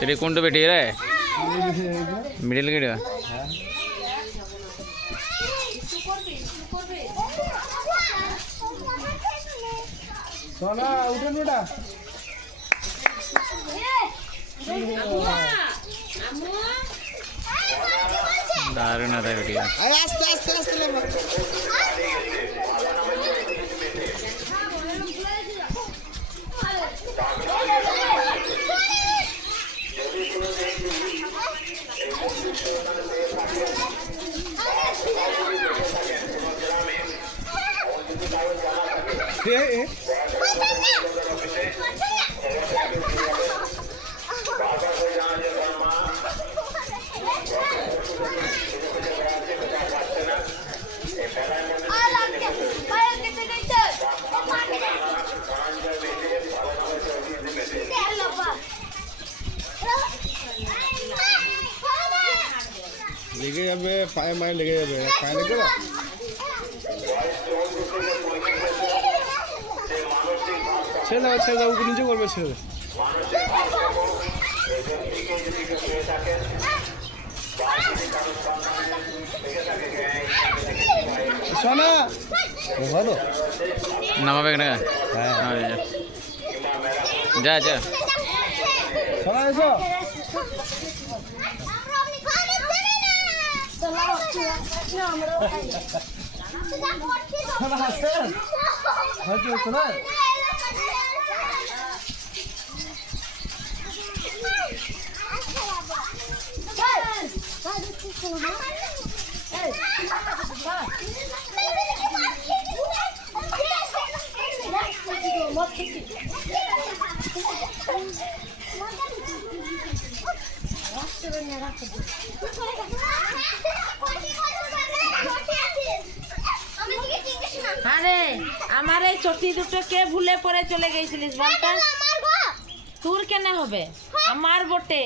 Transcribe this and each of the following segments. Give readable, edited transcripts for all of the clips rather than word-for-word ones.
तेरे कौन तो बैठी रहा है मिडिल के सोना उठन बेटा दारुण आता है बेटिया आस्ते आस्ते आस्ते ले लेके যাবে পায়ে মায়ে লেগে যাবে পায়ে লেগে যাবে ছেড়ে দাও নিচে করবে ছেড়ে সোনা ভালো নামাবে না যা যা সোনা এসো আরে আমার এই চটি দুটো কে ভুলে পরে চলে গেছিলিস বলতা তোর কেন হবে আমার বটে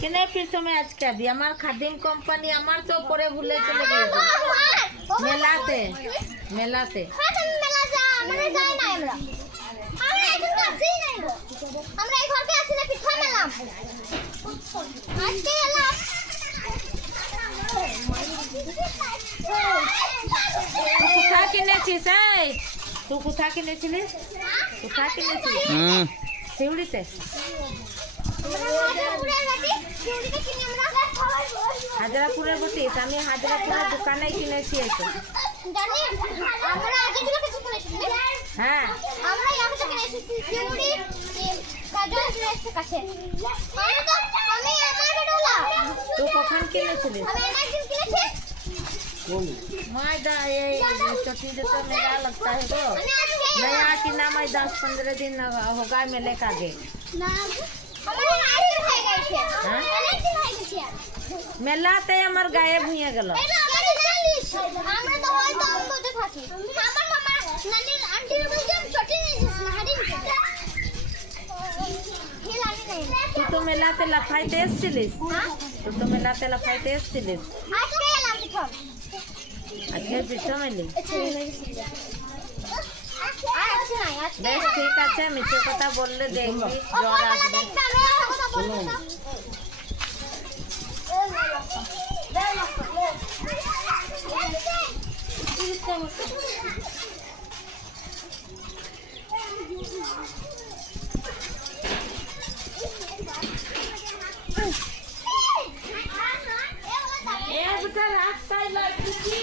কেন পিছনে में आज क्या दिया আমার খাদিম কোম্পানি আমার তো পরে ভুলে চলে গেছে মেলাতে মেলাতে মেলা যা আমরা যাই না আমরা আমরা এখন আসি না আমরা এই ঘরকে আসি না পিঠা মেলাম আজকে এলাম কোথা কিনেছিস এই তুই কোথা কিনেছিলিস কোথা কিনেছিস শিউড়িতে হাজারাপুরের বটিস আমি হাজারাপুরের দোকানে কিনেছি এসে জানি আমরা আগে থেকে কিছু কিনেছি হ্যাঁ আমরা यहाँ से किनेছি শিউড়ি কাজল কিনেছি কাছে আমি তো আমি আমার বেডলা তুই কখন কিনেছিলিস আমি একদিন কিনেছি मायदा ये चोटी जो तो मेरा लगता है तो नया की नाम 10-15 दिन होगा मेले का गे না আমাদের আগে হয়ে গেছে হ্যাঁ অনেক দিন হয়ে গেছে মেলাতে আমার গায়েব হয়ে গেল এটা আমাদের জানিস আমরা তো হয়তো অঙ্গতে থাকি আমার মামা নানি আন্টির বলছেন চটি নিয়েছিস না হারিয়ে খেল আনি নাই তুই তো মেলাতে লাফাইতে এসেছিলিস তুই তো মেলাতে লাফাইতে এসেছিলিস আজকে এলাম দেখুন আজকে পিঠা মেলি আজকে নাই আজকে বেশ ঠিক আছে মিছে কথা বললে দেখবি জ্বর আসবে রাস্তায় লাগছি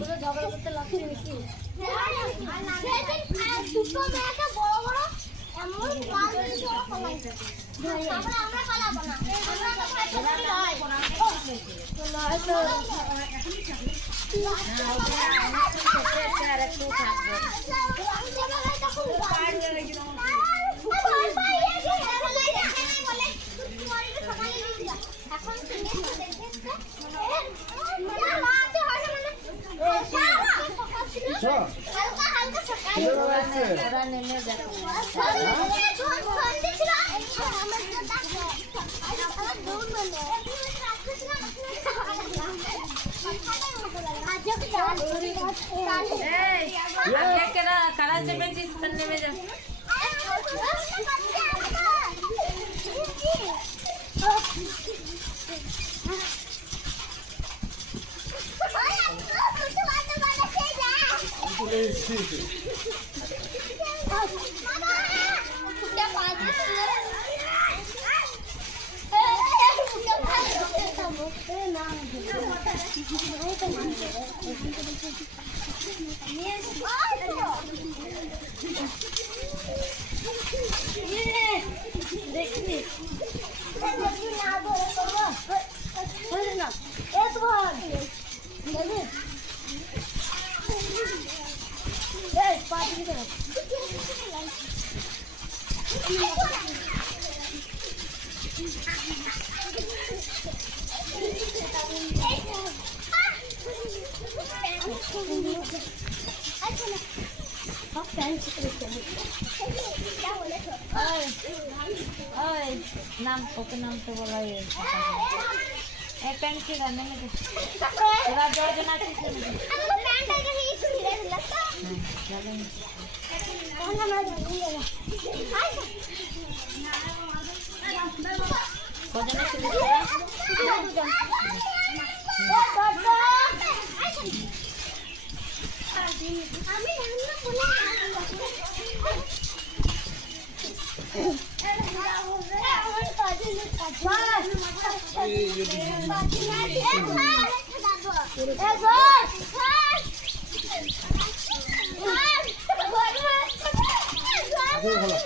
ঝগড়া করতে লাগছে নাকি দুটো মেয়েকে বড় বড় এমন গাল দিয়েছে ওরা পালাইছে আমরা পালাবো না আমরা তো আর একটু থাকবে ওরা নেমে দেখো কারা চেপেছিস নেমে যা नाम ओके नाम तो बोला ये पैंट की गाने में पूरा जोर देना चाहिए पैंट आके ही सुनी रे लगता कौन हमारा जाएगा खोजना चाहिए ভালো